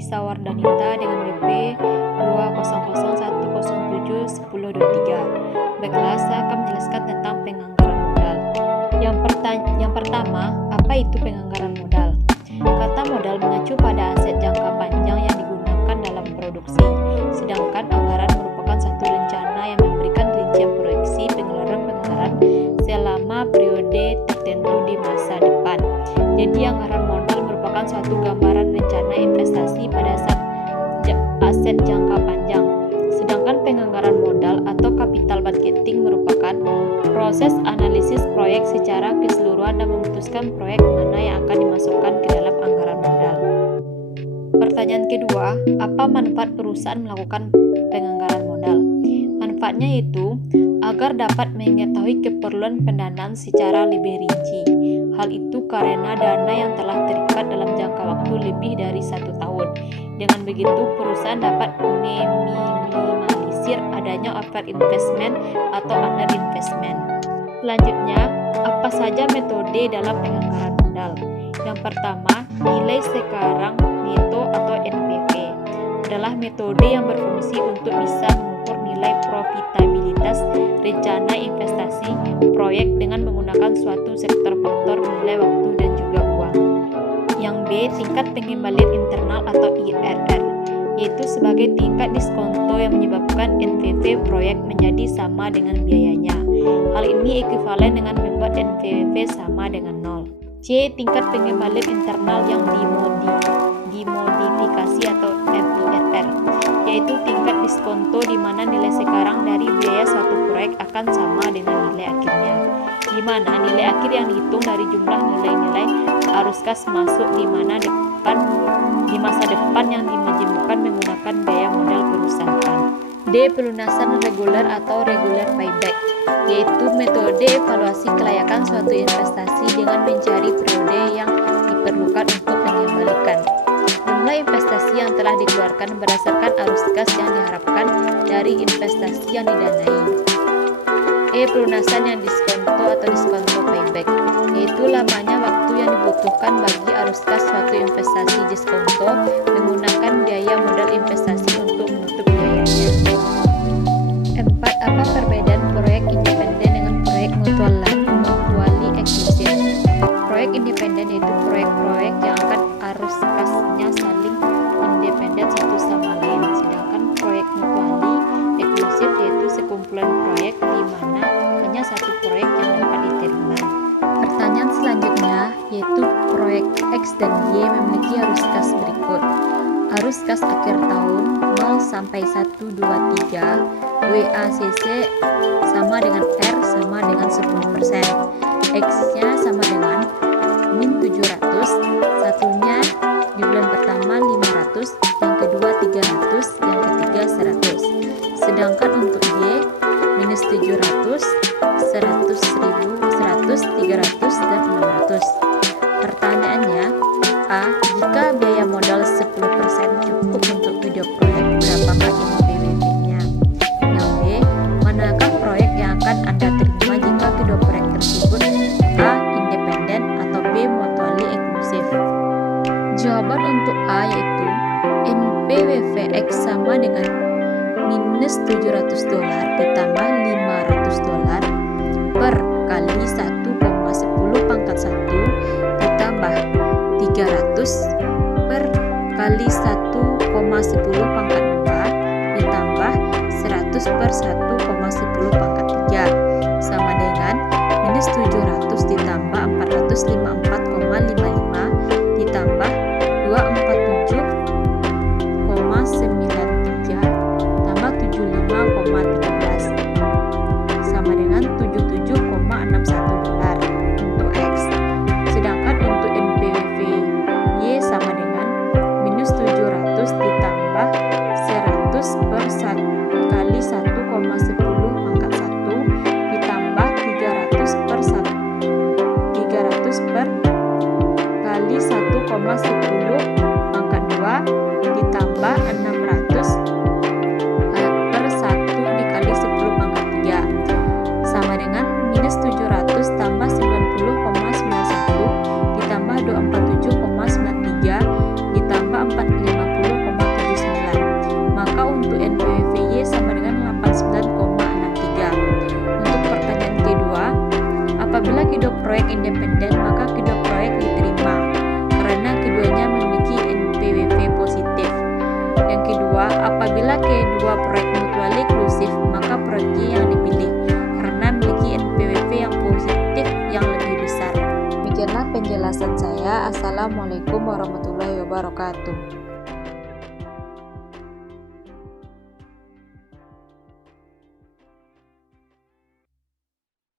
Isa Wardanita dengan BP 20010071023. Baiklah, saya akan menjelaskan tentang penganggaran modal. Yang pertama, apa itu penganggaran modal? Kata modal mengacu pada aset jangka panjang yang digunakan dalam produksi, sedangkan anggaran merupakan satu rencana yang memberikan rincian proyeksi pengeluaran selama periode tertentu di masa depan. Jadi anggaran modal merupakan suatu gambaran rencana investasi pada aset jangka panjang. Sedangkan penganggaran modal atau capital budgeting merupakan proses analisis proyek secara keseluruhan dan memutuskan proyek mana yang akan dimasukkan ke dalam anggaran modal. Pertanyaan kedua, apa manfaat perusahaan melakukan penganggaran modal? Manfaatnya yaitu agar dapat mengetahui keperluan pendanaan secara lebih rinci. Hal itu karena dana yang telah terikat dalam jangka waktu lebih dari 1 tahun. Dengan begitu, perusahaan dapat meminimalisir adanya over investment atau under investment. Selanjutnya, apa saja metode dalam penganggaran modal? Yang pertama, nilai sekarang neto atau NPV adalah metode yang berfungsi untuk bisa mengukur nilai profitabilitas rencana investasi proyek dengan menggunakan suatu sektor faktor nilai waktu dan juga uang. Yang B, tingkat pengembalian internal atau IRR, yaitu sebagai tingkat diskonto yang menyebabkan NPV proyek menjadi sama dengan biayanya. Hal ini ekuivalen dengan membuat NPV sama dengan 0. C, tingkat pengembalian internal yang dimodifikasi atau MIRR, yaitu tingkat diskonto di mana nilai sekarang dari biaya suatu proyek akan sama dengan nilai akhirnya, di mana nilai akhir yang dihitung dari jumlah nilai-nilai arus kas masuk di masa depan yang dimajemukkan menggunakan biaya modal perusahaan. D, pelunasan reguler atau regular payback, yaitu metode evaluasi kelayakan suatu investasi dengan mencari periode yang diperlukan untuk mengembalikan jumlah investasi yang telah dikeluarkan berdasarkan arus kas yang diharapkan dari investasi yang didanai. E, pelunasan yang diskonto atau diskonto payback, yaitu lamanya waktu yang dibutuhkan bagi arus kas suatu investasi diskonto menggunakan biaya modal investasi untuk menutup biayanya. 4. Apa perbedaan proyek independen dengan proyek mutually eksklusif? Proyek independen yaitu proyek-proyek yang akan arus kasnya saling independen satu sama lain, sedangkan proyek mutually eksklusif yaitu sekumpulan proyek di mana hanya satu proyek yang dapat diterima. Pertanyaan selanjutnya yaitu proyek X dan Y memiliki arus kas berikut. Arus kas akhir tahun 0 sampai 1, 2, 3, WACC sama dengan R sama dengan 10%, X-nya sama dengan min 700, satunya di bulan pertama 500, yang kedua 300, yang ketiga 100. Sedangkan untuk Y minus 700, 100.000, 100, 300, dan 600. Pertanyaannya, A. Jika biaya modal 10% cukup untuk kedua proyek, berapakah NPWP-nya? Yang B. Manakah proyek yang akan Anda terima jika kedua proyek tersebut A. Independen atau B. Mutually eksklusif? Jawaban untuk A yaitu NPWP X sama dengan minus $700 ditambah $500 per kali 1,10 pangkat 1 ditambah 300 per kali 1,10 pangkat 2 ditambah 100 per 1,10 pangkat 3 sama dengan minus 700 ditambah 454,55 ditambah 247,93 tambah 75,13 sama dengan $77,61 untuk X. Sedangkan untuk NPWP Y sama dengan minus 700 ditambah 100 per kali 1,10 pangkat 1 ditambah 300 per kali 1,10 pangkat 2 ditambah 600 per 1 dikali 10 pangkat 3 sama dengan minus 700 tambah 90,91 ditambah 247,93 ditambah 450,93 proyek independen, maka kedua proyek diterima karena keduanya memiliki NPWP positif. Yang kedua, apabila kedua proyek mutually eksklusif, maka proyeknya yang dipilih karena memiliki NPWP yang positif yang lebih besar. Demikianlah penjelasan saya. Assalamualaikum warahmatullahi wabarakatuh.